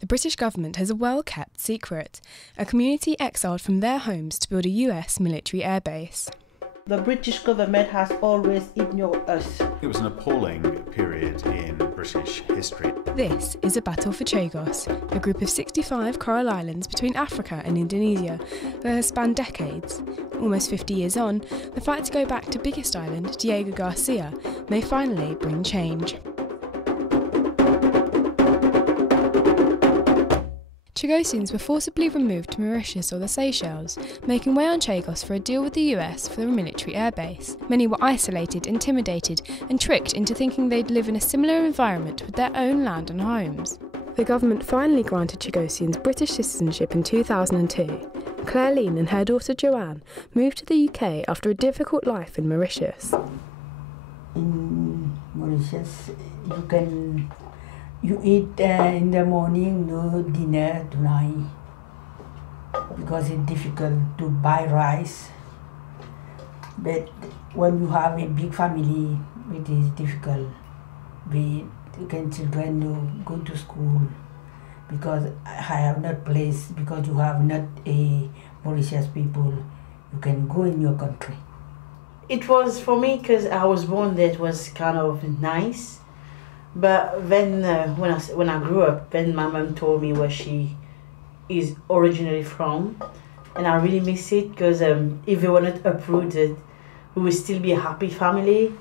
The British government has a well-kept secret, a community exiled from their homes to build a US military airbase. The British government has always ignored us. It was an appalling period in British history. This is a battle for Chagos, a group of 65 coral islands between Africa and Indonesia that has spanned decades. Almost 50 years on, the fight to go back to biggest island, Diego Garcia, may finally bring change. Chagosians were forcibly removed to Mauritius or the Seychelles, making way on Chagos for a deal with the US for the military airbase. Many were isolated, intimidated and tricked into thinking they'd live in a similar environment with their own land and homes. The government finally granted Chagosians British citizenship in 2002. Claire Lean and her daughter Joanne moved to the UK after a difficult life in Mauritius. In Mauritius, you eat in the morning, no dinner tonight, because it's difficult to buy rice. But when you have a big family, it is difficult. Children go to school, because I have not place, because you have not a Mauritius people, you can go in your country. It was for me, because I was born there, it was kind of nice. But then when I grew up, then my mom told me where she is originally from, and I really miss it, because if we were not uprooted, we would still be a happy family.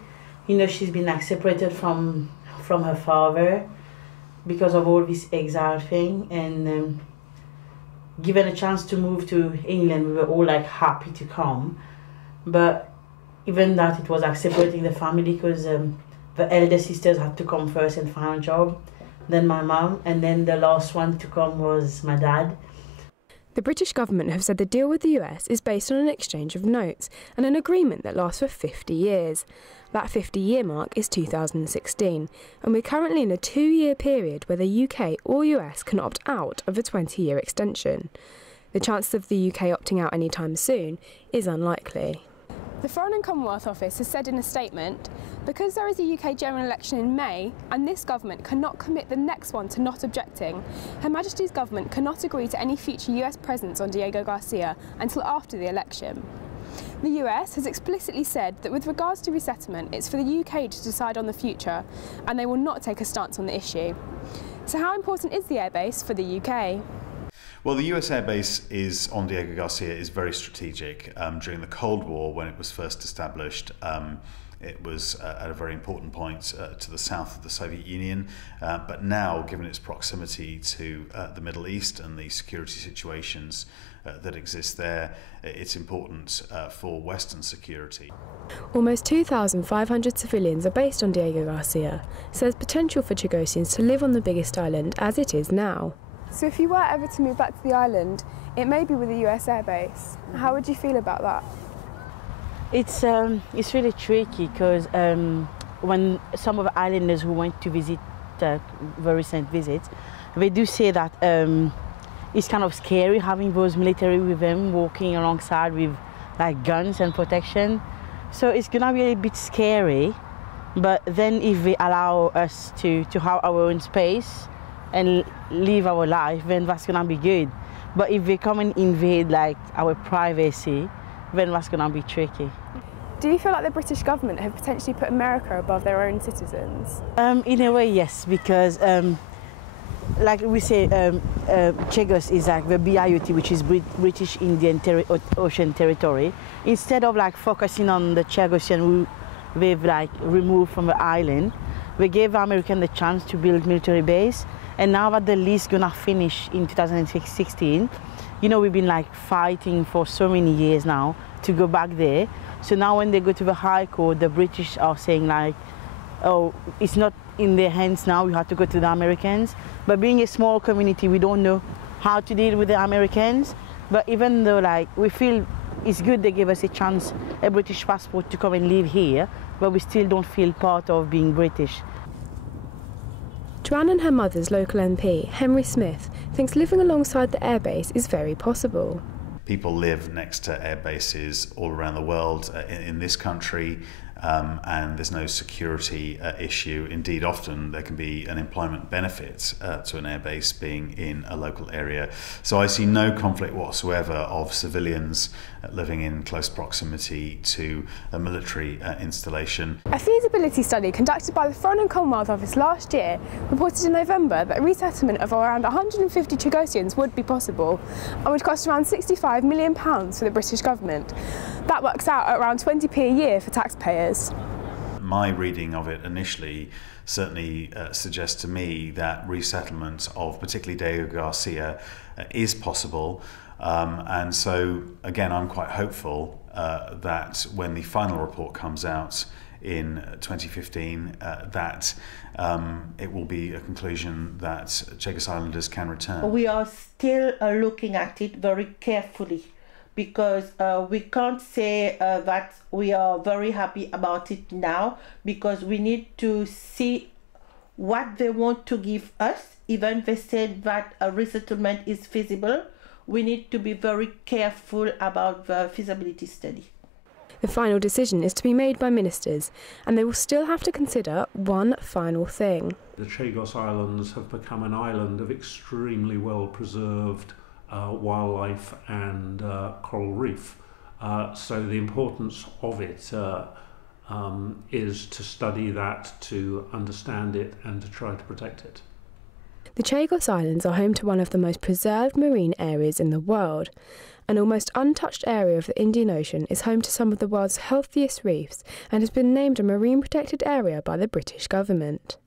You know, she's been like separated from her father because of all this exile thing, and given a chance to move to England, we were all like happy to come. But even that, it was like separating the family, because the elder sisters had to come first and find a job, then my mom, and then the last one to come was my dad. The British government have said the deal with the US is based on an exchange of notes and an agreement that lasts for 50 years. That 50-year mark is 2016, and we're currently in a 2-year period where the UK or US can opt out of a 20-year extension. The chances of the UK opting out anytime soon is unlikely. The Foreign and Commonwealth Office has said in a statement, because there is a UK general election in May and this government cannot commit the next one to not objecting, Her Majesty's government cannot agree to any future US presence on Diego Garcia until after the election. The US has explicitly said that with regards to resettlement, it's for the UK to decide on the future, and they will not take a stance on the issue. So how important is the airbase for the UK? Well, the US airbase on Diego Garcia is very strategic. During the Cold War, when it was first established, it was at a very important point to the south of the Soviet Union, but now, given its proximity to the Middle East and the security situations that exist there, it's important for Western security. Almost 2,500 civilians are based on Diego Garcia, so there's potential for Chagosians to live on the biggest island as it is now. So if you were ever to move back to the island, it may be with a US airbase. How would you feel about that? It's really tricky, because when some of the islanders who went to visit very recent visits, they do say that it's kind of scary having those military with them walking alongside with like guns and protection. So it's gonna be a bit scary, but then if they allow us to have our own space and live our life, then that's gonna be good. But if they come and invade like our privacy, then that's gonna be tricky. Do you feel like the British government have potentially put America above their own citizens? In a way, yes, because like we say, Chagos is like the BIOT, which is British Indian Ocean Territory. Instead of like focusing on the Chagosian who they've like removed from the island, we gave the Americans the chance to build military base. And now that the lease gonna finish in 2016, you know, we've been like fighting for so many years now to go back there. So now when they go to the High Court, the British are saying like, oh, it's not in their hands now, we have to go to the Americans. But being a small community, we don't know how to deal with the Americans. But even though like we feel it's good they gave us a chance, a British passport to come and live here, but we still don't feel part of being British. Joanne and her mother's local MP, Henry Smith, thinks living alongside the airbase is very possible. People live next to air bases all around the world. In this country, and there's no security issue. Indeed, often there can be an employment benefit to an airbase being in a local area. So I see no conflict whatsoever of civilians living in close proximity to a military installation. A feasibility study conducted by the Foreign and Commonwealth Office last year reported in November that a resettlement of around 150 Chagosians would be possible and would cost around £65 million for the British government. That works out at around 20p a year for taxpayers. My reading of it initially certainly suggests to me that resettlement of particularly Diego Garcia is possible. And so, again, I'm quite hopeful that when the final report comes out in 2015, that it will be a conclusion that Chagos Islanders can return. We are still looking at it very carefully, because we can't say that we are very happy about it now, because we need to see what they want to give us. Even if they said that a resettlement is feasible, we need to be very careful about the feasibility study. The final decision is to be made by ministers, and they will still have to consider one final thing. The Chagos Islands have become an island of extremely well preserved wildlife and coral reef. So the importance of it is to study that, to understand it, and to try to protect it. The Chagos Islands are home to one of the most preserved marine areas in the world. An almost untouched area of the Indian Ocean is home to some of the world's healthiest reefs and has been named a marine protected area by the British government.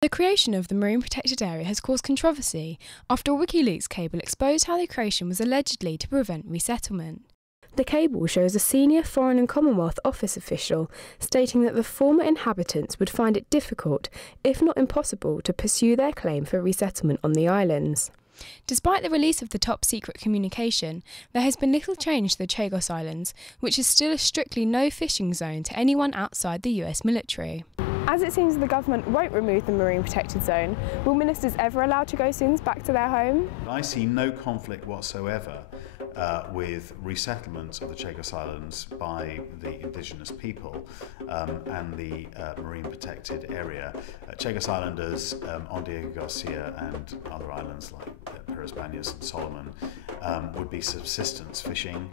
The creation of the marine protected area has caused controversy after a WikiLeaks cable exposed how the creation was allegedly to prevent resettlement. The cable shows a senior Foreign and Commonwealth Office official stating that the former inhabitants would find it difficult, if not impossible, to pursue their claim for resettlement on the islands. Despite the release of the top-secret communication, there has been little change to the Chagos Islands, which is still a strictly no-fishing zone to anyone outside the US military. As it seems the government won't remove the marine protected zone, will ministers ever allow Chagosians back to their home? I see no conflict whatsoever with resettlement of the Chagos Islands by the indigenous people and the marine protected area. Chagos Islanders on Diego Garcia and other islands like Perez Banhas and Solomon would be subsistence fishing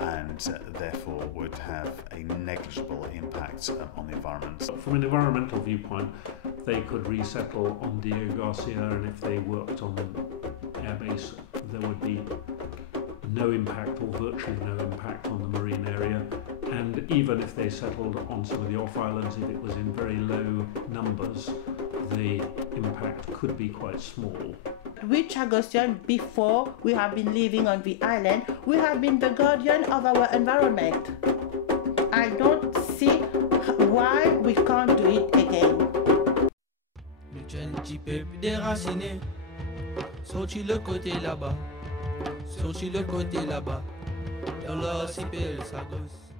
and therefore would have a negligible impact on the environment. From an environmental viewpoint, they could resettle on Diego Garcia, and if they worked on airbase, there would be no impact or virtually no impact on the marine area. And even if they settled on some of the off islands, if it was in very low numbers, the impact could be quite small. We Chagosians, before we have been living on the island, we have been the guardian of our environment. I don't see why we can't do it again. Sorti le côté là-bas, sorti le côté là-bas, dans l'archipel Chagos.